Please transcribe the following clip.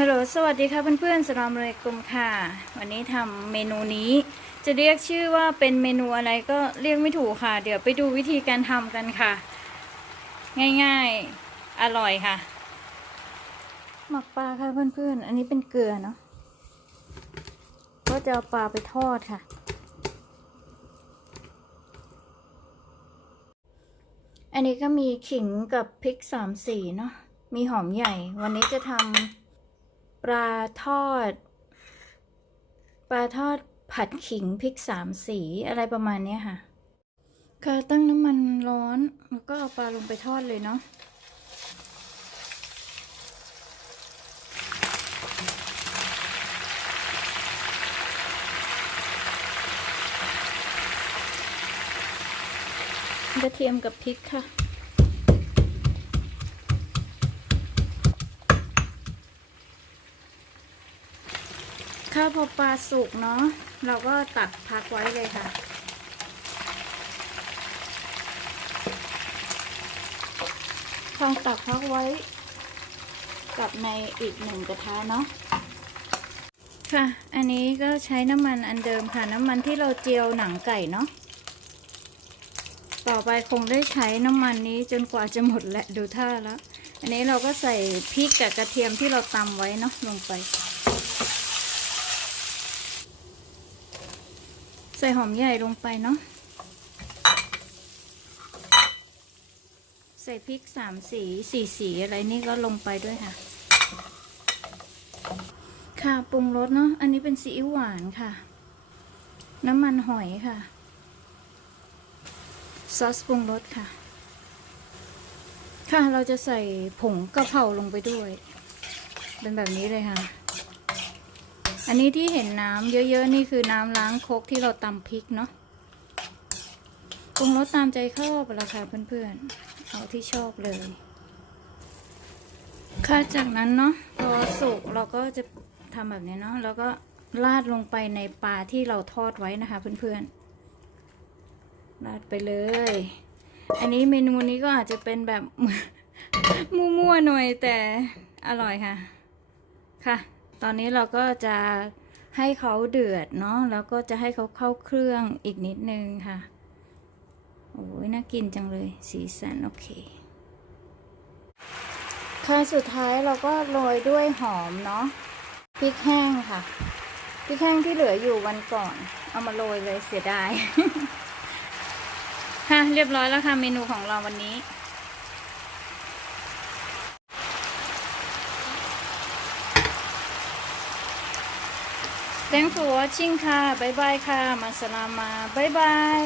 ฮัลโหล สวัสดีค่ะเพื่อนๆสลามเลยกุมค่ะ วันนี้ทำเมนูนี้ จะเรียกชื่อว่าเป็นเมนูอะไรก็เรียกไม่ถูกค่ะ เดี๋ยวไปดูวิธีการทำกันค่ะ ง่ายๆ อร่อยค่ะ หมักปลาค่ะเพื่อนๆ อันนี้เป็นเกลือเนาะ ก็จะเอาปลาไปทอดค่ะ อันนี้ก็มีขิงกับพริกสามสีเนาะ มีหอมใหญ่ วันนี้จะทำ ปลาทอด ปลาทอดผัดขิงพริกสามสีอะไรประมาณนี้ค่ะค่ะตั้งน้ำมันร้อน แล้วก็เอาปลาลงไปทอดเลยเนาะกระเทียมกับพริกค่ะ ข้าวพอปลาสุกเนาะเราก็ตัดพักไว้เลยค่ะพองตักพักไว้ กับในอีกหนึ่งกระทะเนาะค่ะ อันนี้ก็ใช้น้ำมันอันเดิมค่ะ น้ำมันที่เราเจียวหนังไก่เนาะต่อไปคงได้ใช้น้ำมันนี้จนกว่าจะหมดแหละดูท่าแล้ว อันนี้เราก็ใส่พริกกับกระเทียมที่เราตำไว้เนาะลงไป ส่หอมใหญ่ลงไปเนาะ ใส่พริกสามสีสี่สีอะไรนี่ก็ลงไปด้วยค่ะ ค่ะปรุงรสเนาะ อันนี้เป็นซีอิ๊วหวานค่ะ น้ำมันหอยค่ะ ซอสปรุงรสค่ะ ค่ะเราจะใส่ผงกะเพราลงไปด้วย เป็นแบบนี้เลยค่ะ อันนี้ที่เห็นน้ำเยอะๆนี่คือน้ำล้างคกที่เราตำพริกเนาะปรุงรสตามใจชอบละค่ะเพื่อนๆ เอาที่ชอบเลย ค่ะจากนั้นเนาะพอสุกเราก็จะทำแบบนี้เนาะแล้วก็ราดลงไปในปลาที่เราทอดไว้นะคะ เพื่อนๆ ราดไปเลย อันนี้เมนูนี้ก็อาจจะเป็นแบบมั่วๆหน่อยแต่อร่อยค่ะ ค่ะ ตอนนี้เราก็จะให้เขาเดือดเนาะแล้วก็จะให้เขาเข้าเครื่องอีกนิดนึงค่ะโอ้ยน่ากินจังเลยสีสันโอเคค่ะสุดท้ายเราก็โรยด้วยหอมเนาะพริกแห้งค่ะพริกแห้งที่เหลืออยู่วันก่อน เอามาโรยเลยเสียดาย ค่ะเรียบร้อยแล้วค่ะเมนูของเราวันนี้ Thanks for watching ค่ะ บ๊ายบายค่ะ มาสลามา บ๊ายบาย